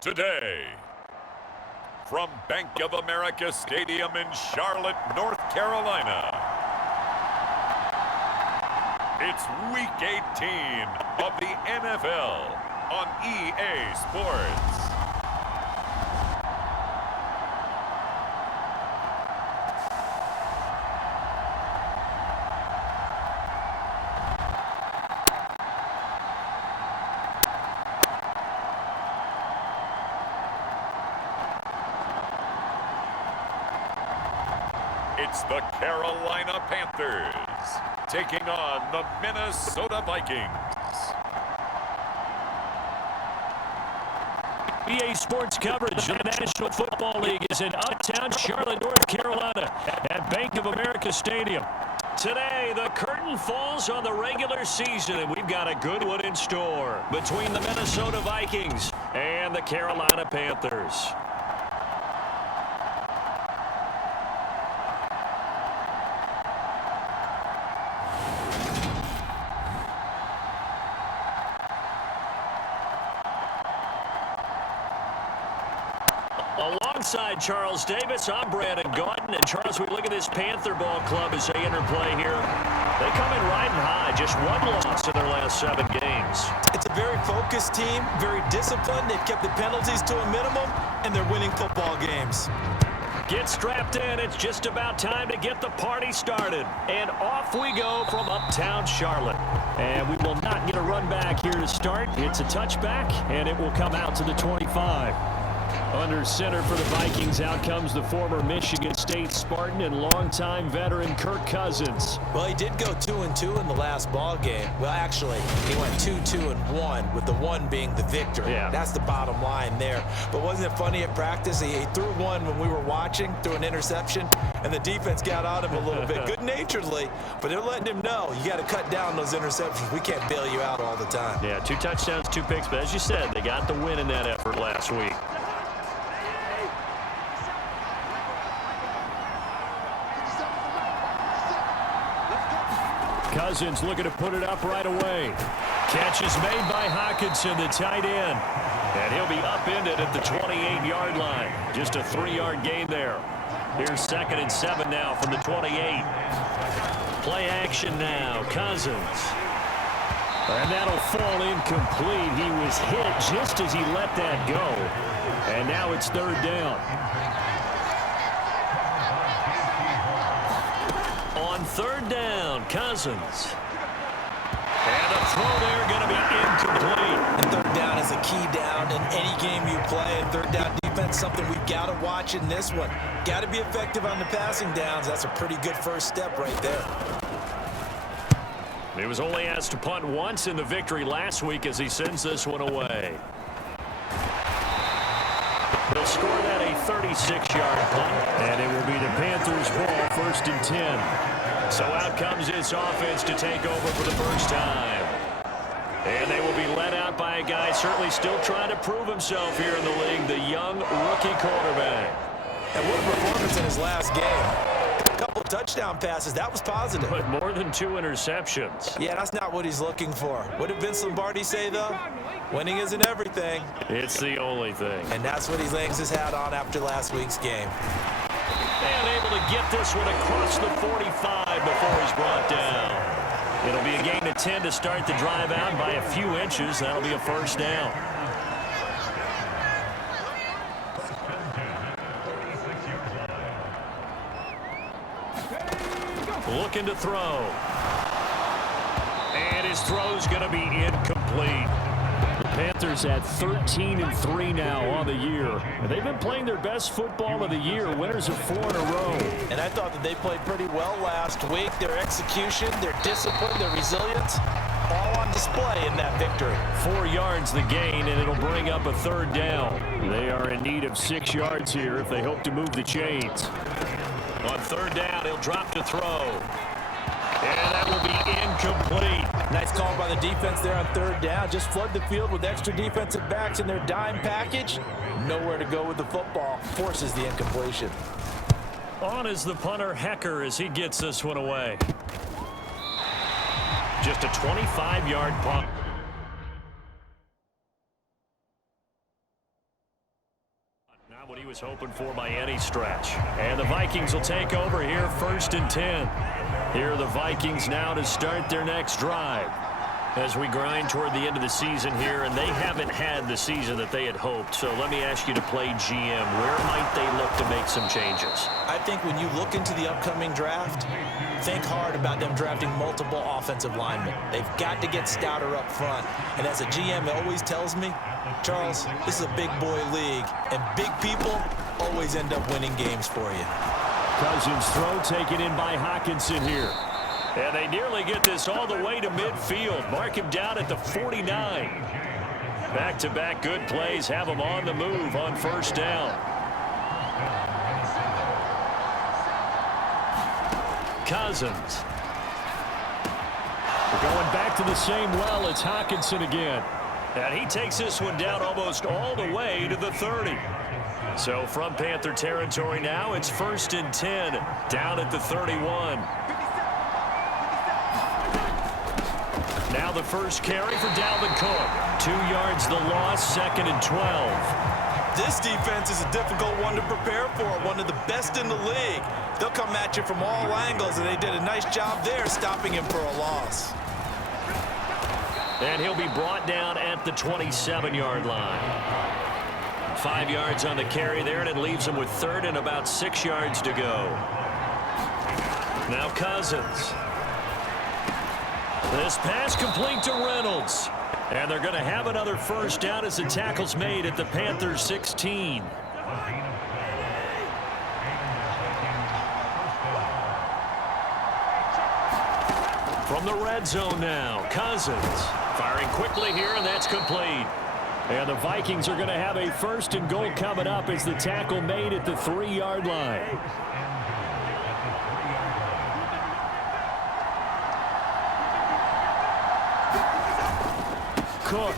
Today, from Bank of America Stadium in Charlotte, North Carolina, it's Week 18 of the NFL on EA Sports. It's the Carolina Panthers taking on the Minnesota Vikings. EA Sports coverage of the National Football League is in uptown Charlotte, North Carolina at Bank of America Stadium. Today, the curtain falls on the regular season, and we've got a good one in store between the Minnesota Vikings and the Carolina Panthers. Alongside Charles Davis, I'm Brandon Gauton. And Charles, we look at this Panther ball club as they enter play here. They come in riding high, just one loss in their last 7 games. It's a very focused team, very disciplined. They've kept the penalties to a minimum, and they're winning football games. Get strapped in. It's just about time to get the party started. And off we go from uptown Charlotte. And we will not get a run back here to start. It's a touchback, and it will come out to the 25. Under center for the Vikings, out comes the former Michigan State Spartan and longtime veteran Kirk Cousins. Well, he did go 2-2 in the last ball game. Well, actually, he went 2-2-1, with the 1 being the victory. Yeah. That's the bottom line there. But wasn't it funny at practice? He threw one when we were watching, threw an interception, and the defense got on him a little bit, good-naturedly. But they're letting him know, you got to cut down those interceptions. We can't bail you out all the time. Yeah, 2 touchdowns, 2 picks. But as you said, they got the win in that effort last week. Cousins looking to put it up right away. Catch is made by Hockenson, the tight end. And he'll be upended at the 28-yard line. Just a 3-yard gain there. Here's 2nd and 7 now from the 28. Play action now. Cousins. And that'll fall incomplete. He was hit just as he let that go. And now it's 3rd down. On 3rd down, Cousins. And a throw there going to be incomplete. And 3rd down is a key down in any game you play. And 3rd down defense, something we've got to watch in this one. Got to be effective on the passing downs. That's a pretty good first step right there. He was only asked to punt once in the victory last week as he sends this one away. They'll score that a 36-yard punt, and it will be the Panthers' ball, 1st and 10. So out comes this offense to take over for the first time. And they will be led out by a guy certainly still trying to prove himself here in the league, the young rookie quarterback. And what a performance in his last game. A couple touchdown passes, that was positive. But more than 2 interceptions. Yeah, that's not what he's looking for. What did Vince Lombardi say, though? Winning isn't everything. It's the only thing. And that's what he hangs his hat on after last week's game. And able to get this one across the 45 before he's brought down. It'll be a gain of 10 to start the drive out by a few inches. That'll be a 1st down. Looking to throw. And his throw's going to be incomplete. The Panthers at 13-3 now on the year. And they've been playing their best football of the year, winners of 4 in a row. And I thought that they played pretty well last week. Their execution, their discipline, their resilience, all on display in that victory. 4 yards the gain, and it'll bring up a 3rd down. They are in need of 6 yards here if they hope to move the chains. On 3rd down, he'll drop to throw. And that will be incomplete. Nice call by the defense there on 3rd down. Just flood the field with extra defensive backs in their dime package. Nowhere to go with the football. Forces the incompletion. On is the punter, Hecker, as he gets this one away. Just a 25-yard punt. was hoping for by any stretch. And the Vikings will take over here, 1st and 10. Here are the Vikings now to start their next drive. As we grind toward the end of the season here, and they haven't had the season that they had hoped. So let me ask you to play GM. Where might they look to make some changes? I think when you look into the upcoming draft, think hard about them drafting multiple offensive linemen. They've got to get stouter up front. And as a GM, it always tells me, Charles, this is a big boy league, and big people always end up winning games for you. Cousins' throw taken in by Hockenson here. And they nearly get this all the way to midfield. Mark him down at the 49. Back-to-back good plays have him on the move on 1st down. Cousins. We're going back to the same well. It's Hockenson again. And he takes this one down almost all the way to the 30. So from Panther territory now, it's 1st and 10 down at the 31. Now the first carry for Dalvin Cook. 2 yards the loss, 2nd and 12. This defense is a difficult one to prepare for, one of the best in the league. They'll come at you from all angles, and they did a nice job there stopping him for a loss. And he'll be brought down at the 27-yard line. 5 yards on the carry there, and it leaves him with 3rd and about 6 yards to go. Now Cousins. This pass complete to Reynolds. And they're going to have another 1st down as the tackle's made at the Panthers 16. From the red zone now, Cousins firing quickly here, and that's complete. And the Vikings are going to have a 1st and goal coming up as the tackle made at the 3-yard line. Cook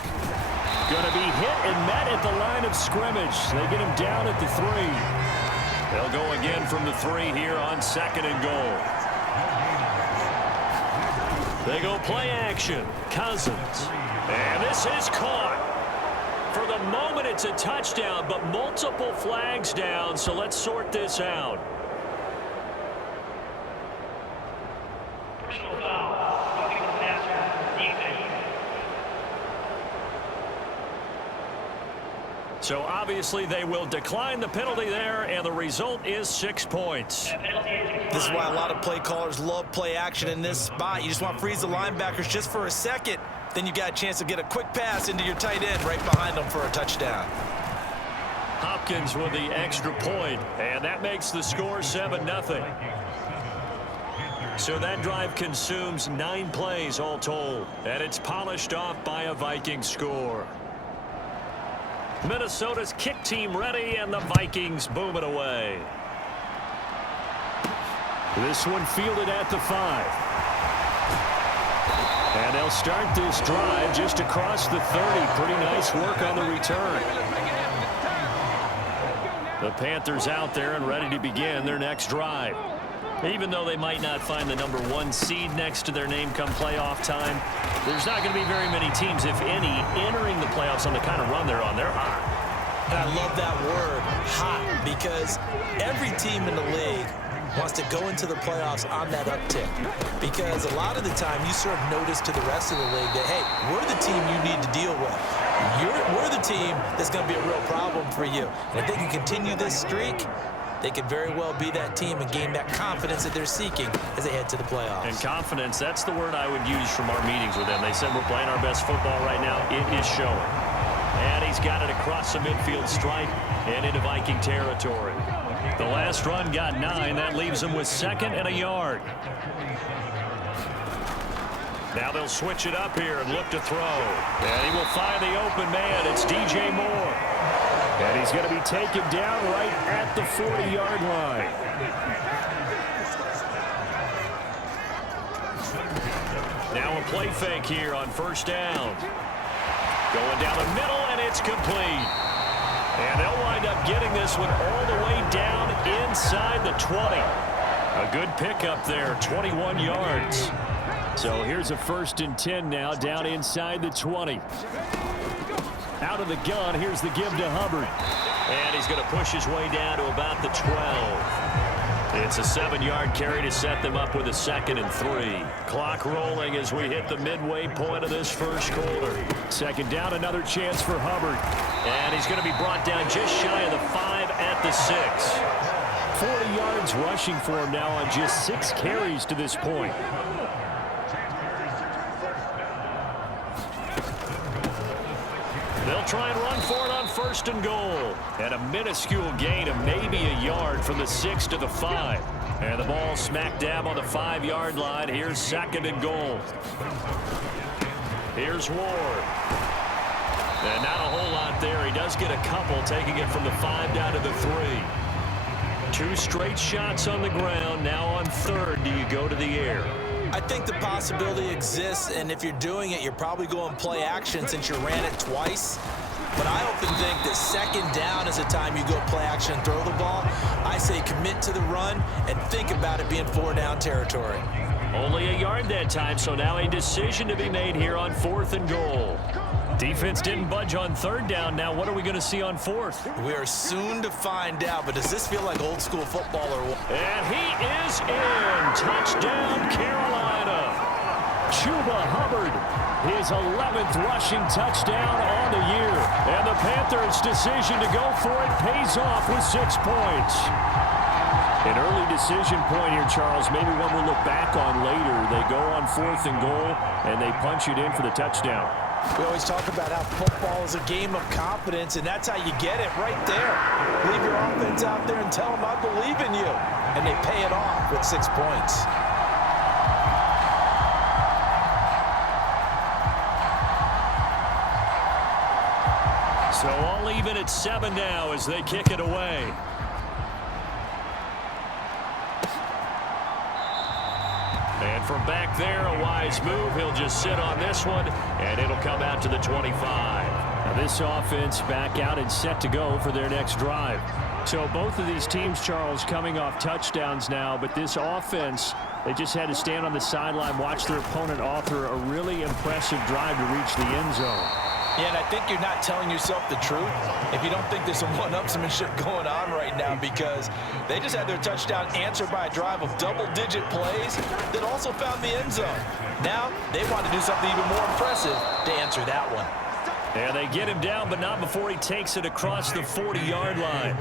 going to be hit and met at the line of scrimmage. They get him down at the 3. They'll go again from the 3 here on 2nd and goal. They go play action. Cousins. And this is caught. For the moment, it's a touchdown, but multiple flags down, so let's sort this out. Personal foul. Roughing the passer. Defense. So obviously they will decline the penalty there, and the result is 6 points. This is why a lot of play callers love play action in this spot. You just want to freeze the linebackers just for a second. Then you got a chance to get a quick pass into your tight end right behind them for a touchdown. Hopkins with the extra point, and that makes the score 7-0. So that drive consumes 9 plays all told, and it's polished off by a Vikings score. Minnesota's kick team ready, and the Vikings boom it away. This one fielded at the 5. And they'll start this drive just across the 30. Pretty nice work on the return. The Panthers out there and ready to begin their next drive. Even though they might not find the number 1 seed next to their name come playoff time, there's not going to be very many teams, if any, entering the playoffs on the kind of run they're on. They're hot. And I love that word, hot, because every team in the league wants to go into the playoffs on that uptick. Because a lot of the time you serve notice to the rest of the league that, hey, we're the team you need to deal with. We're the team that's going to be a real problem for you. And if they can continue this streak, they could very well be that team and gain that confidence that they're seeking as they head to the playoffs. And confidence, that's the word I would use from our meetings with them. They said we're playing our best football right now. It is showing. And he's got it across the midfield stripe and into Viking territory. The last run got 9. That leaves him with 2nd and a yard. Now they'll switch it up here and look to throw. And he will find the open man. It's DJ Moore. And he's going to be taken down right at the 40-yard line. Now a play fake here on 1st down. Going down the middle, and it's complete. And they'll wind up getting this one all the way down inside the 20. A good pickup there, 21 yards. So here's a 1st and 10 now down inside the 20. Out of the gun, here's the give to Hubbard. And he's going to push his way down to about the 12. It's a 7-yard carry to set them up with a 2nd and 3. Clock rolling as we hit the midway point of this first quarter. 2nd down, another chance for Hubbard. And he's going to be brought down just shy of the 5 at the 6. 40 yards rushing for him now on just 6 carries to this point. They'll try and run for it on 1st and goal. And a minuscule gain of maybe a yard from the 6 to the 5. And the ball smack dab on the 5-yard line. Here's 2nd and goal. Here's Ward. And not a whole lot there. He does get a couple, taking it from the 5 down to the 3. 2 straight shots on the ground. Now on 3rd, do you go to the air? I think the possibility exists, and if you're doing it, you're probably going play action since you ran it twice. But I often think that 2nd down is the time you go play action and throw the ball. I say commit to the run and think about it being 4-down territory. Only a yard that time, so now a decision to be made here on 4th and goal. Defense didn't budge on 3rd down. Now what are we going to see on 4th? We are soon to find out, but does this feel like old school football or what? And he is in. Touchdown, Carolina. Chuba Hubbard, his 11th rushing touchdown on the year. And the Panthers' decision to go for it pays off with 6 points. An early decision point here, Charles. Maybe one we'll look back on later. They go on 4th and goal, and they punch it in for the touchdown. We always talk about how football is a game of confidence, and that's how you get it right there. Leave your offense out there and tell them, I believe in you. And they pay it off with 6 points. So all even at 7 now as they kick it away. And from back there, a wise move. He'll just sit on this one, and it'll come out to the 25. Now this offense back out and set to go for their next drive. So both of these teams, Charles, coming off touchdowns now, but this offense, they just had to stand on the sideline, watch their opponent author a really impressive drive to reach the end zone. Yeah, and I think you're not telling yourself the truth if you don't think there's some one-upsmanship going on right now, because they just had their touchdown answered by a drive of double-digit plays that also found the end zone. Now they want to do something even more impressive to answer that one. And they get him down, but not before he takes it across the 40-yard line.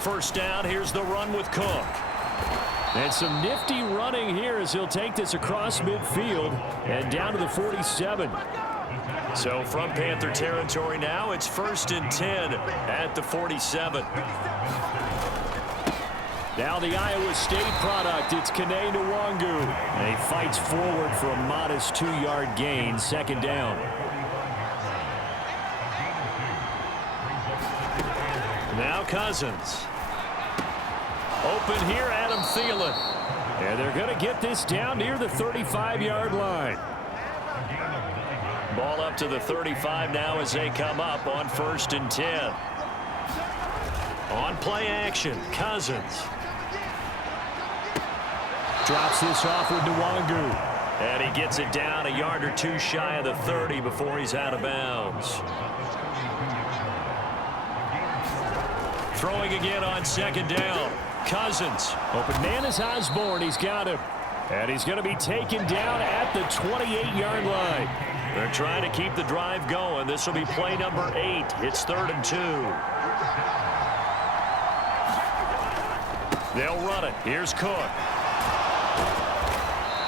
First down, here's the run with Cook. And some nifty running here as he'll take this across midfield and down to the 47. So from Panther territory now, it's 1st and 10 at the 47. Now the Iowa State product, it's Kene Nwangu. And he fights forward for a modest 2-yard gain, 2nd down. Now Cousins. Open here, Adam Thielen. And they're going to get this down near the 35-yard line. Ball up to the 35 now as they come up on 1st and 10. On play action, Cousins. Drops this off with Nwangu. And he gets it down a yard or 2 shy of the 30 before he's out of bounds. Throwing again on 2nd down. Cousins. Open man is Osborne. He's got him. And he's going to be taken down at the 28-yard line. They're trying to keep the drive going. This will be play number 8. It's 3rd and 2. They'll run it. Here's Cook.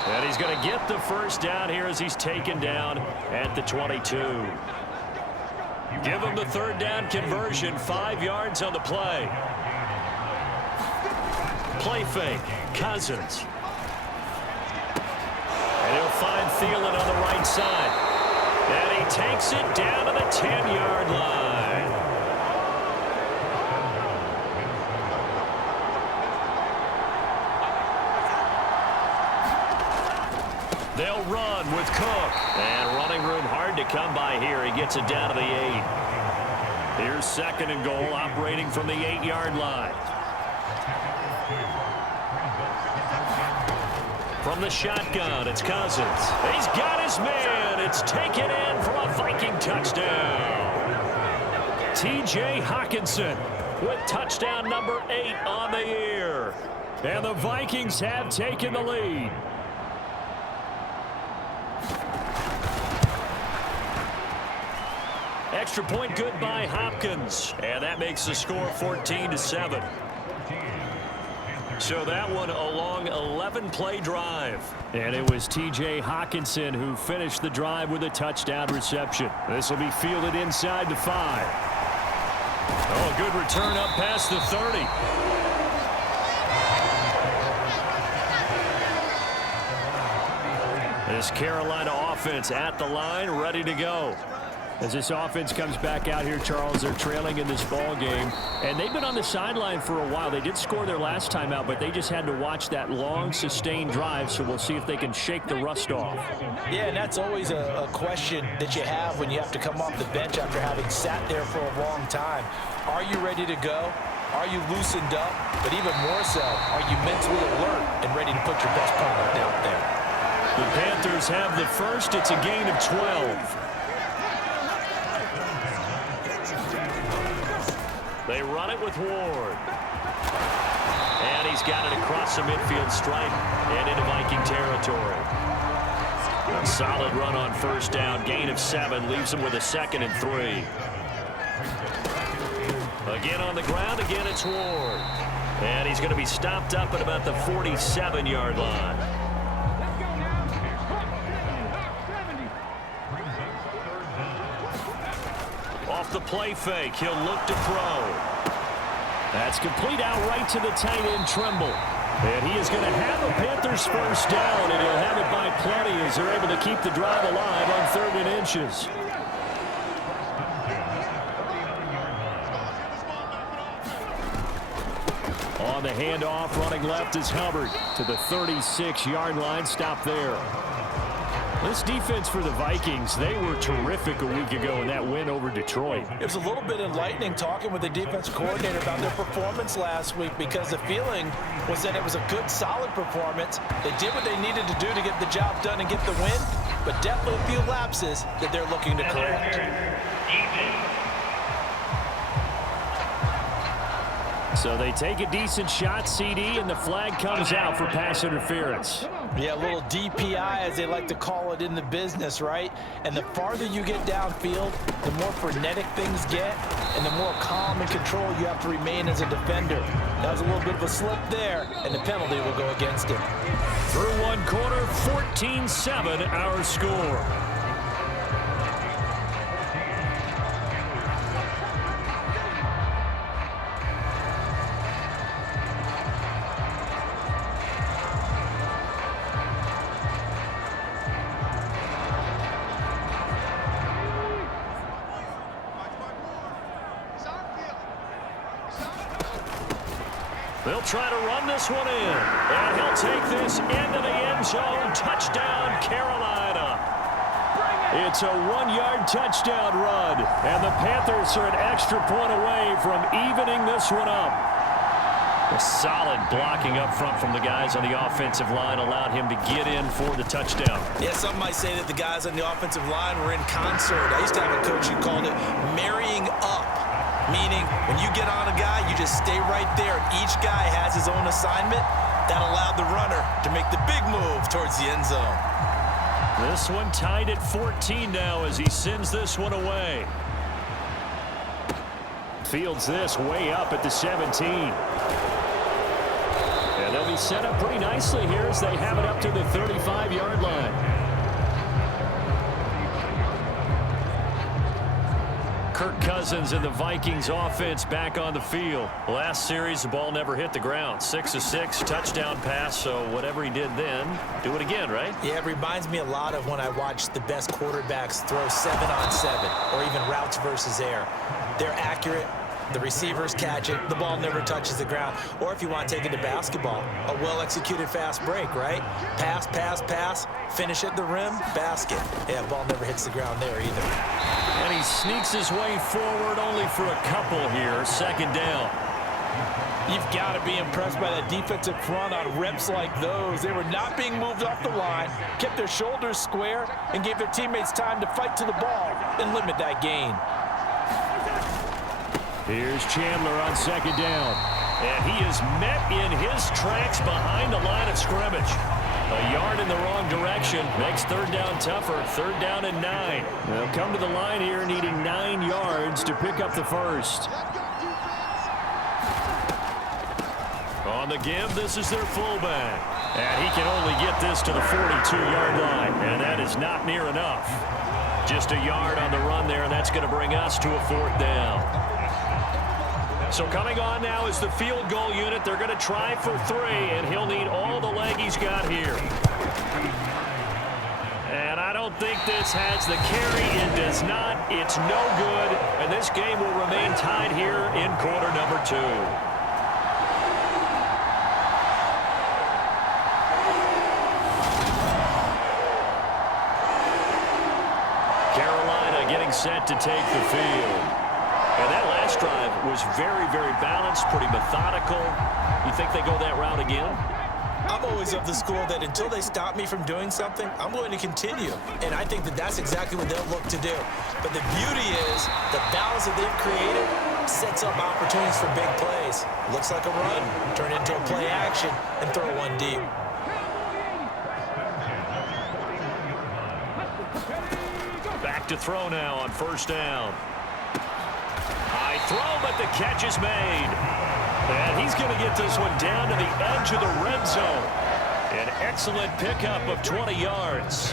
And he's going to get the first down here as he's taken down at the 22. Give him the 3rd down conversion. 5 yards on the play. Play fake. Cousins. And he'll find Thielen on the right side. And he takes it down to the 10-yard line. They'll run with Cook. And running room hard to come by here. He gets it down to the 8. Here's 2nd and goal, operating from the 8-yard line. From the shotgun, it's Cousins. He's got his man. It's taken in for a Viking touchdown. T.J. Hawkinson with touchdown number 8 on the year. And the Vikings have taken the lead. Extra point good by Hopkins. And that makes the score 14-7. So that one a long 11-play drive. And it was T.J. Hawkinson who finished the drive with a touchdown reception. This will be fielded inside the 5. Oh, good return up past the 30. This Carolina offense at the line, ready to go. As this offense comes back out here, Charles, they're trailing in this ball game. And they've been on the sideline for a while. They did score their last time out, but they just had to watch that long, sustained drive. So we'll see if they can shake the rust off. Yeah, and that's always a question that you have when you have to come off the bench after having sat there for a long time. Are you ready to go? Are you loosened up? But even more so, are you mentally alert and ready to put your best product out there? The Panthers have the first. It's a gain of 12. They run it with Ward. And he's got it across the midfield stripe and into Viking territory. A solid run on first down. Gain of 7 leaves him with a 2nd and 3. Again on the ground. Again, it's Ward. And he's going to be stopped up at about the 47-yard line. Off the play fake, he'll look to throw. That's complete outright to the tight end, Tremble. And he is going to have the Panthers first down, and he'll have it by plenty as they're able to keep the drive alive on 3rd and inches. On the handoff, running left is Hubbard to the 36-yard line. Stop there. This defense for the Vikings, they were terrific a week ago in that win over Detroit. It was a little bit enlightening talking with the defensive coordinator about their performance last week because the feeling was that it was a good, solid performance. They did what they needed to do to get the job done and get the win, but definitely a few lapses that they're looking to correct. So they take a decent shot, CD, and the flag comes out for pass interference. Yeah, a little DPI, as they like to call it in the business, right? And the farther you get downfield, the more frenetic things get, and the more calm and control you have to remain as a defender. That was a little bit of a slip there, and the penalty will go against him. Through one quarter, 14-7 our score. They'll try to run this one in. And he'll take this into the end zone. Touchdown, Carolina. It's a 1-yard touchdown run. And the Panthers are an extra point away from evening this one up. A solid blocking up front from the guys on the offensive line allowed him to get in for the touchdown. Yeah, some might say that the guys on the offensive line were in concert. I used to have a coach who called it marrying up. Meaning, when you get on a guy, you just stay right there. Each guy has his own assignment. That allowed the runner to make the big move towards the end zone. This one tied at 14 now as he sends this one away. Fields this way up at the 17. And they'll be set up pretty nicely here as they have it up to the 35-yard line. Kirk Cousins and the Vikings offense back on the field. Last series, the ball never hit the ground. 6 of 6, touchdown pass, so whatever he did then, do it again, right? Yeah, it reminds me a lot of when I watched the best quarterbacks throw 7-on-7 or even routes versus air. They're accurate. The receivers catch it. The ball never touches the ground. Or if you want to take it to basketball, a well-executed fast break, right? Pass, pass, pass, finish at the rim, basket. Yeah, ball never hits the ground there either. And he sneaks his way forward only for a couple here. 2nd down. You've got to be impressed by that defensive front on reps like those. They were not being moved off the line, kept their shoulders square, and gave their teammates time to fight to the ball and limit that gain. Here's Chandler on second down. And he is met in his tracks behind the line of scrimmage. A yard in the wrong direction makes third down tougher. Third down and 9. They'll come to the line here needing 9 yards to pick up the first. On the give, this is their fullback. And he can only get this to the 42-yard line. And that is not near enough. Just a yard on the run there, and that's going to bring us to a fourth down. So coming on now is the field goal unit. They're going to try for 3, and he'll need all the leg he's got here. And I don't think this has the carry. It does not. It's no good. And this game will remain tied here in quarter number 2. Carolina getting set to take the field. And that last drive was very, very balanced, pretty methodical. You think they go that route again? I'm always of the school that until they stop me from doing something, I'm going to continue. And I think that that's exactly what they'll look to do. But the beauty is the balance that they've created sets up opportunities for big plays. Looks like a run, turn into a play action, and throw one deep. Back to throw now on first down. High throw, but the catch is made. And he's going to get this one down to the edge of the red zone. An excellent pickup of 20 yards.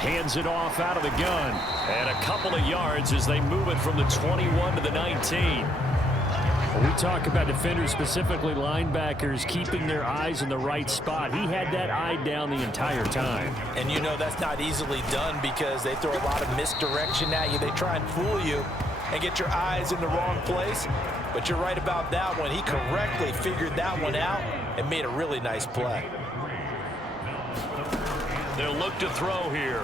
Hands it off out of the gun. And a couple of yards as they move it from the 21 to the 19. We talk about defenders, specifically linebackers, keeping their eyes in the right spot. He had that eye down the entire time. And you know that's not easily done because they throw a lot of misdirection at you. They try and fool you and get your eyes in the wrong place. But you're right about that one. He correctly figured that one out and made a really nice play. They'll look to throw here.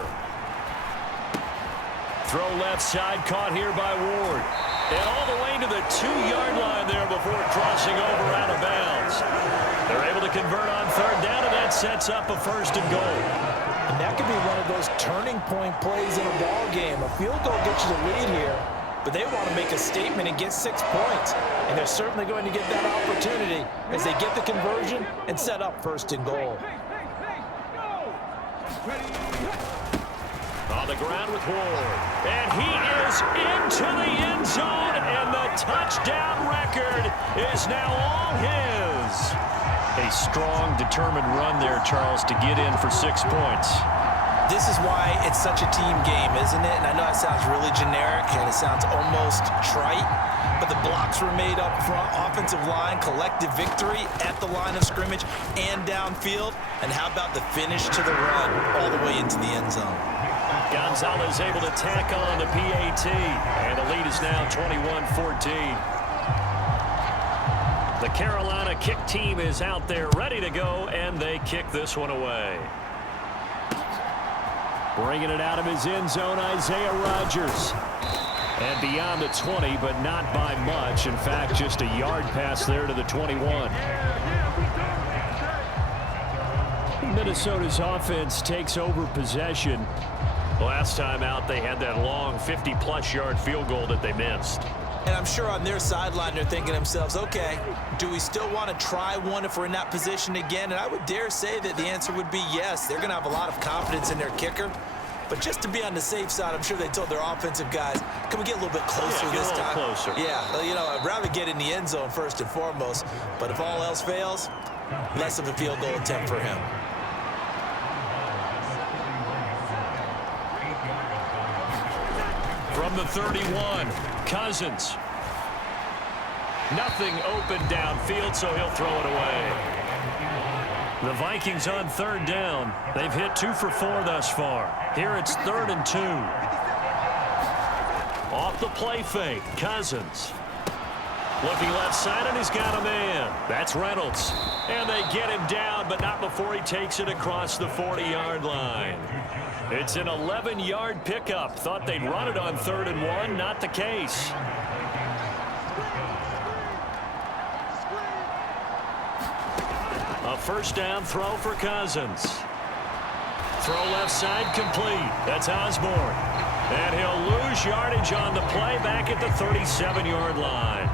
Throw left side, caught here by Ward. And all the way to the 2-yard line there before crossing over out of bounds. They're able to convert on third down, and that sets up a first and goal. And that could be one of those turning point plays in a ball game. A field goal gets you the lead here, but they want to make a statement and get 6 points. And they're certainly going to get that opportunity as they get the conversion and set up first and goal. On the ground with Ward. And he is into the end zone, and the touchdown record is now all his. A strong, determined run there, Charles, to get in for 6 points. This is why it's such a team game, isn't it? And I know it sounds really generic, and it sounds almost trite, but the blocks were made up front, offensive line, collective victory at the line of scrimmage and downfield. And how about the finish to the run all the way into the end zone? Gonzalez able to tack on the PAT, and the lead is now 21-14. The Carolina kick team is out there ready to go, and they kick this one away. Bringing it out of his end zone, Isaiah Rodgers. And beyond the 20, but not by much. In fact, just a yard pass there to the 21. Minnesota's offense takes over possession. Last time out, they had that long 50-plus yard field goal that they missed. And I'm sure on their sideline, they're thinking to themselves, okay, do we still want to try one if we're in that position again? And I would dare say that the answer would be yes. They're going to have a lot of confidence in their kicker. But just to be on the safe side, I'm sure they told their offensive guys, can we get a little bit closer this time? Closer. Yeah, well, you know, I'd rather get in the end zone first and foremost. But if all else fails, less of a field goal attempt for him. From the 31, Cousins. Nothing open downfield, so he'll throw it away. The Vikings on third down. They've hit 2 for 4 thus far. Here it's 3rd and 2. Off the play fake, Cousins. Looking left side, and he's got a man. That's Reynolds. And they get him down, but not before he takes it across the 40-yard line. It's an 11-yard pickup. Thought they'd run it on 3rd and 1. Not the case. A first down throw for Cousins. Throw left side complete. That's Osborne. And he'll lose yardage on the play back at the 37-yard line.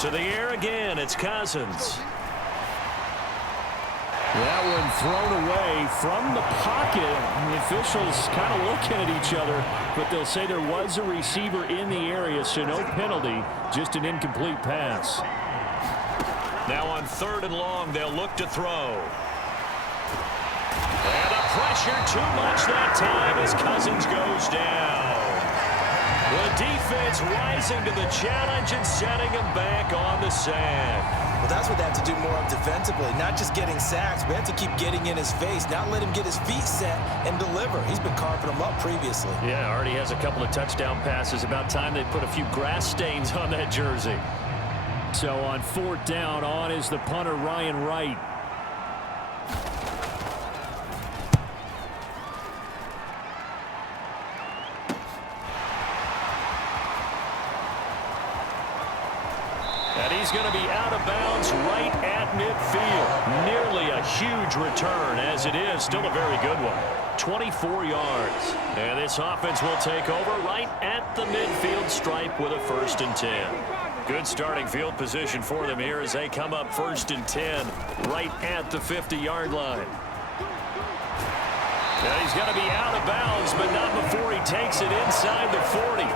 To the air again, it's Cousins. That one thrown away from the pocket. The officials kind of looking at each other, but they'll say there was a receiver in the area, so no penalty, just an incomplete pass. Now on 3rd and long, they'll look to throw. And the pressure too much that time as Cousins goes down. The defense rising to the challenge and setting him back on the sand. Well, that's what they have to do more of defensively, not just getting sacks, but have to keep getting in his face, not let him get his feet set and deliver. He's been carving them up previously. Yeah, already has a couple of touchdown passes. About time they put a few grass stains on that jersey. So on 4th down, on is the punter, Ryan Wright. And he's going to be out of bounds right at midfield. Nearly a huge return, as it is. Still a very good one. 24 yards. And this offense will take over right at the midfield stripe with a 1st and 10. Good starting field position for them here as they come up 1st and 10 right at the 50-yard line. Now he's going to be out of bounds, but not before he takes it inside the 40.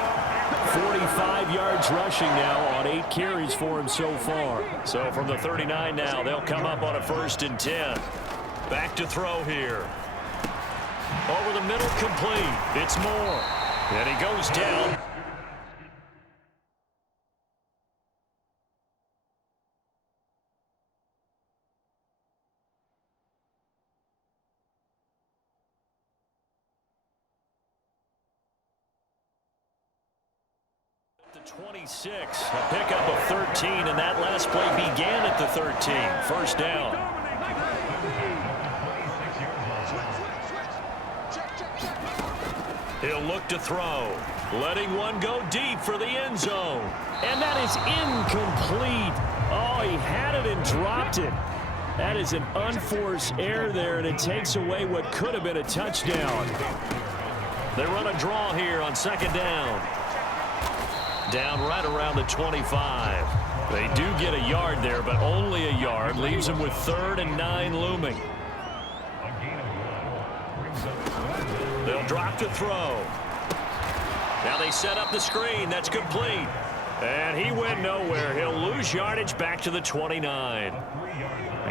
45 yards rushing now on 8 carries for him so far. So from the 39 now, they'll come up on a 1st and 10. Back to throw here. Over the middle, complete. It's Moore. And he goes down. The 26, a pickup of 13, and that last play began at the 13. 1st down. He'll look to throw, letting one go deep for the end zone. And that is incomplete. Oh, he had it and dropped it. That is an unforced error there, and it takes away what could have been a touchdown. They run a draw here on 2nd down. Down right around the 25. They do get a yard there, but only a yard. Leaves them with 3rd and 9 looming. They'll drop to throw. Now they set up the screen. That's complete. And he went nowhere. He'll lose yardage back to the 29.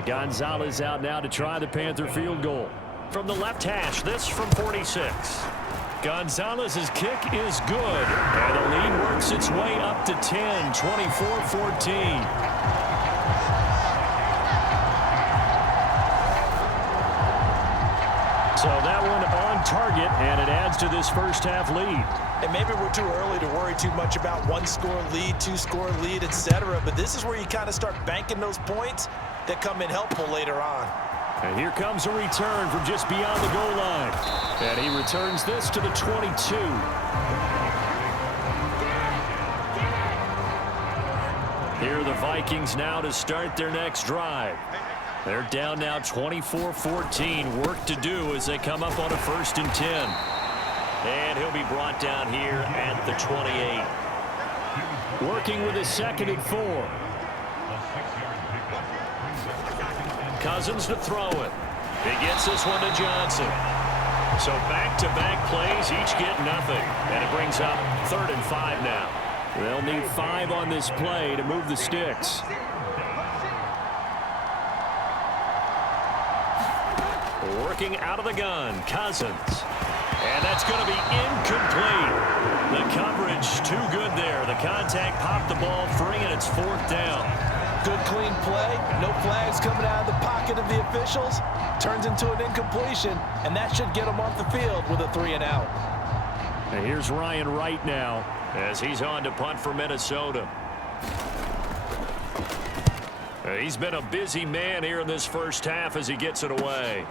Gonzalez out now to try the Panther field goal. From the left hash, this from 46. Gonzalez's kick is good, and the lead works its way up to 10, 24-14. So that one on target, and it adds to this first half lead. And maybe we're too early to worry too much about 1-score lead, 2-score lead, etc. But this is where you kind of start banking those points that come in helpful later on. And here comes a return from just beyond the goal line. And he returns this to the 22. Here are the Vikings now to start their next drive. They're down now 24-14. Work to do as they come up on a 1st and 10. And he'll be brought down here at the 28. Working with his 2nd and 4. Cousins to throw it. He gets this one to Johnson. So back-to-back plays, each get nothing. And it brings up 3rd and 5 now. They'll need 5 on this play to move the sticks. Working out of the gun, Cousins. And that's going to be incomplete. The coverage too good there. The contact popped the ball free, and it's 4th down. Good, clean play. No flags coming out of the pocket of the officials. Turns into an incompletion, and that should get them off the field with a 3-and-out. And here's Ryan Wright now as he's on to punt for Minnesota. He's been a busy man here in this first half as he gets it away.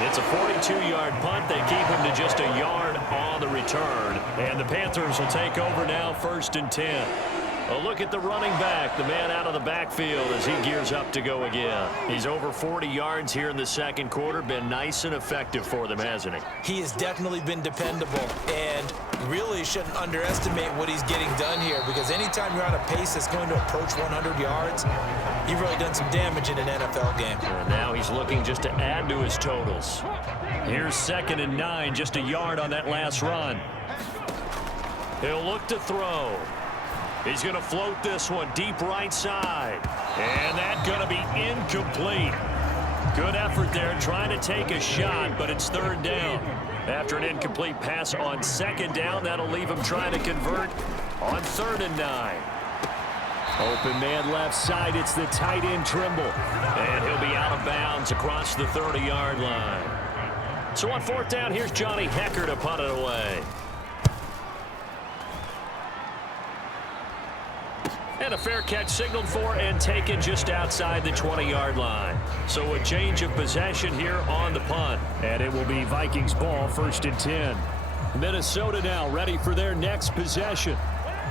It's a 42-yard punt. They keep him to just a yard on the return. And the Panthers will take over now, 1st and 10. A look at the running back, the man out of the backfield as he gears up to go again. He's over 40 yards here in the second quarter. Been nice and effective for them, hasn't he? He has definitely been dependable, and really shouldn't underestimate what he's getting done here, because anytime you're on a pace that's going to approach 100 yards, you've really done some damage in an NFL game. And now he's looking just to add to his totals. Here's 2nd and 9, just a yard on that last run. He'll look to throw. He's going to float this one deep right side. And that's going to be incomplete. Good effort there trying to take a shot, but it's 3rd down. After an incomplete pass on 2nd down, that'll leave him trying to convert on 3rd and 9. Open man left side. It's the tight end Trimble. And he'll be out of bounds across the 30-yard line. So on 4th down, here's Johnny Hecker to punt it away. And a fair catch signaled for and taken just outside the 20-yard line. So a change of possession here on the punt. And it will be Vikings ball, 1st and 10. Minnesota now ready for their next possession.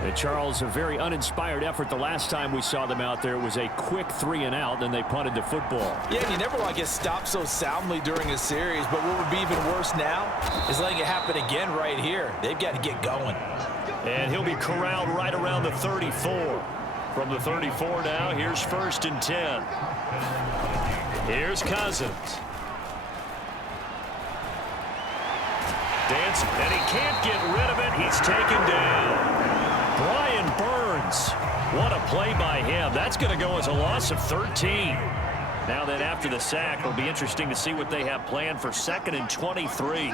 And Charles, a very uninspired effort the last time we saw them out there. It was a quick 3 and out, then they punted the football. Yeah, and you never want to get stopped so soundly during a series, but what would be even worse now is letting it happen again right here. They've got to get going. And he'll be corralled right around the 34. From the 34 now, here's 1st and 10. Here's Cousins. Dance, and he can't get rid of it. He's taken down. Brian Burns. What a play by him. That's going to go as a loss of 13. Now then, after the sack, it'll be interesting to see what they have planned for 2nd and 23.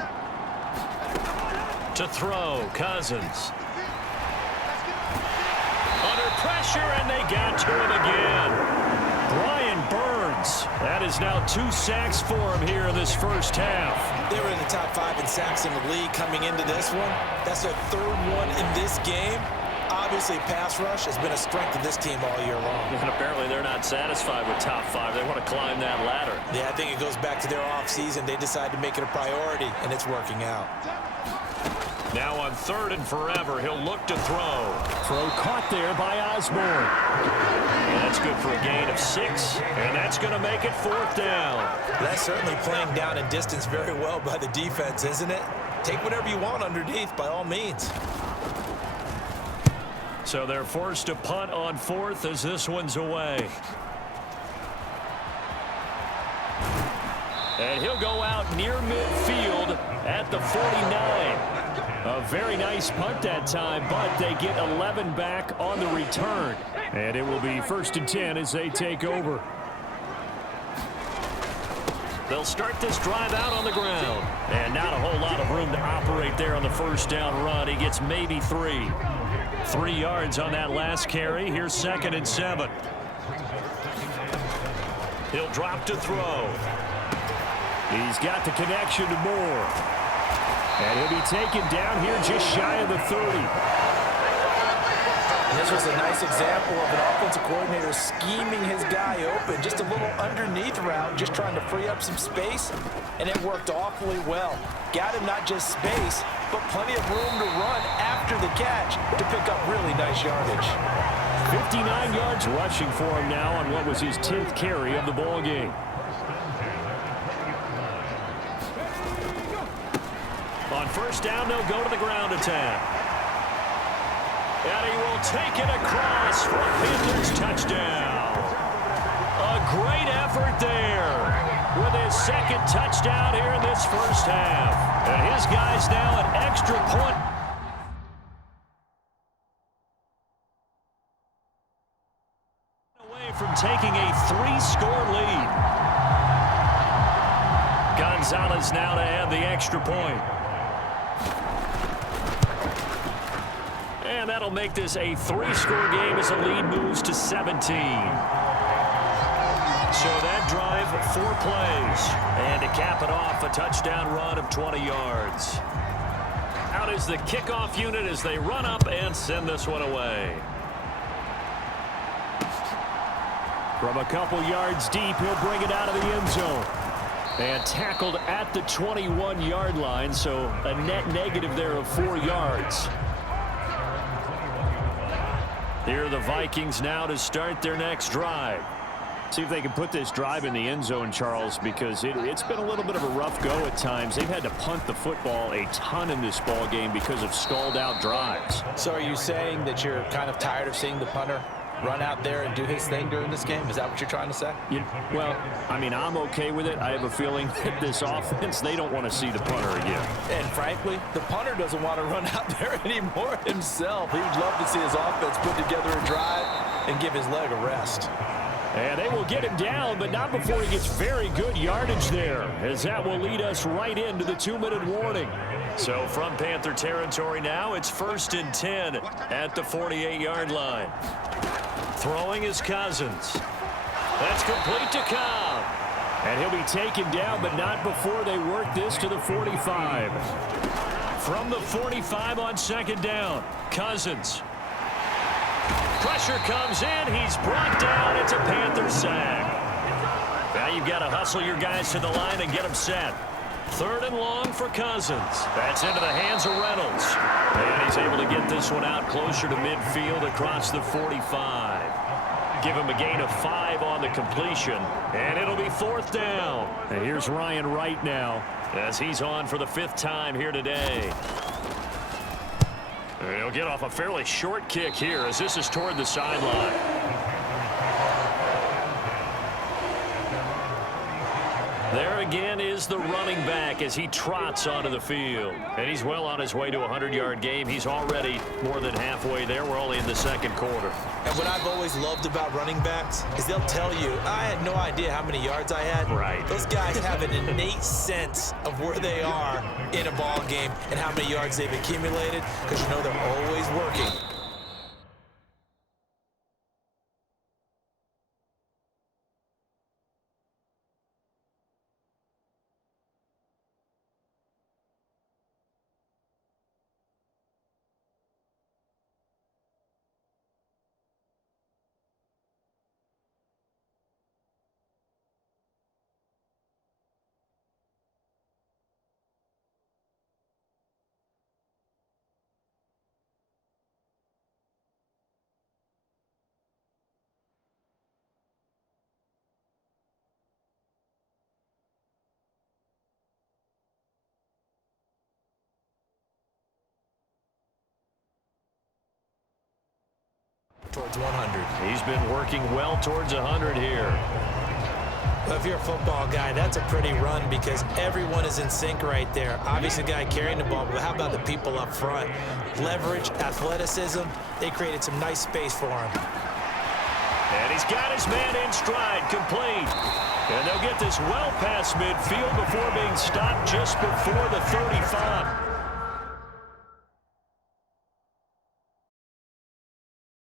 To throw, Cousins. Under pressure, and they got to him again. Brian Burns. That is now 2 sacks for him here in this first half. They were in the top 5 in sacks in the league coming into this one. That's their 3rd one in this game. Obviously, pass rush has been a strength of this team all year long. And apparently they're not satisfied with top 5. They want to climb that ladder. Yeah, I think it goes back to their offseason. They decided to make it a priority, and it's working out. Now on 3rd and forever, he'll look to throw. Throw caught there by Osborne. And that's good for a gain of 6, and that's going to make it 4th down. That's certainly playing down and distance very well by the defense, isn't it? Take whatever you want underneath, by all means. So they're forced to punt on 4th as this one's away. And he'll go out near midfield at the 49. A very nice punt that time, but they get 11 back on the return. And it will be 1st and 10 as they take over. They'll start this drive out on the ground. And not a whole lot of room to operate there on the 1st down run. He gets maybe 3. 3 yards on that last carry. Here's 2nd and 7. He'll drop to throw. He's got the connection to Moore. And he'll be taken down here just shy of the 30. And this was a nice example of an offensive coordinator scheming his guy open. Just a little underneath route, just trying to free up some space, and it worked awfully well. Got him not just space, but plenty of room to run after the catch to pick up really nice yardage. 59 yards rushing for him now on what was his 10th carry of the ball game. On 1st down, they'll go to the ground attack. And he will take it across for a Panthers touchdown. A great effort there with his 2nd touchdown here in this first half. And his guys now an extra point. Away from taking a 3-score lead. Gonzalez now to add the extra point. And that'll make this a 3-score game as the lead moves to 17. So that drive, 4 plays. And to cap it off, a touchdown run of 20 yards. Out is the kickoff unit as they run up and send this one away. From a couple yards deep, he'll bring it out of the end zone. And tackled at the 21-yard line, so a net negative there of 4 yards. Here are the Vikings now to start their next drive. See if they can put this drive in the end zone, Charles, because it's been a little bit of a rough go at times. They've had to punt the football a ton in this ball game because of stalled-out drives. So are you saying that you're kind of tired of seeing the punter run out there and do his thing during this game? Is that what you're trying to say? Well, I mean, I'm okay with it. I have a feeling that this offense, they don't want to see the punter again. And frankly, the punter doesn't want to run out there anymore himself. He would love to see his offense put together a drive and give his leg a rest. And they will get him down, but not before he gets very good yardage there, as that will lead us right into the 2-minute warning. So from Panther territory now, it's 1st and 10 at the 48-yard line. Throwing is Cousins. That's complete to Cobb. And he'll be taken down, but not before they work this to the 45. From the 45 on 2nd down, Cousins. Pressure comes in. He's brought down. It's a Panther sack. Now you've got to hustle your guys to the line and get them set. 3rd and long for Cousins. That's into the hands of Reynolds. And he's able to get this one out closer to midfield across the 45. Give him a gain of 5 on the completion. And it'll be 4th down. And here's Ryan Wright now, as he's on for the 5th time here today. He'll get off a fairly short kick here as this is toward the sideline. There again is the running back as he trots onto the field. And he's well on his way to a 100-yard game. He's already more than halfway there. We're only in the 2nd quarter. And what I've always loved about running backs is they'll tell you, I had no idea how many yards I had. Right. Those guys have an innate sense of where they are in a ball game and how many yards they've accumulated, because you know they're always working. Towards 100. He's been working well towards 100 here. Well, if you're a football guy, that's a pretty run because everyone is in sync right there. Obviously, the guy carrying the ball, but how about the people up front? Leverage, athleticism, they created some nice space for him. And he's got his man in stride, complete. And they'll get this well past midfield before being stopped just before the 35.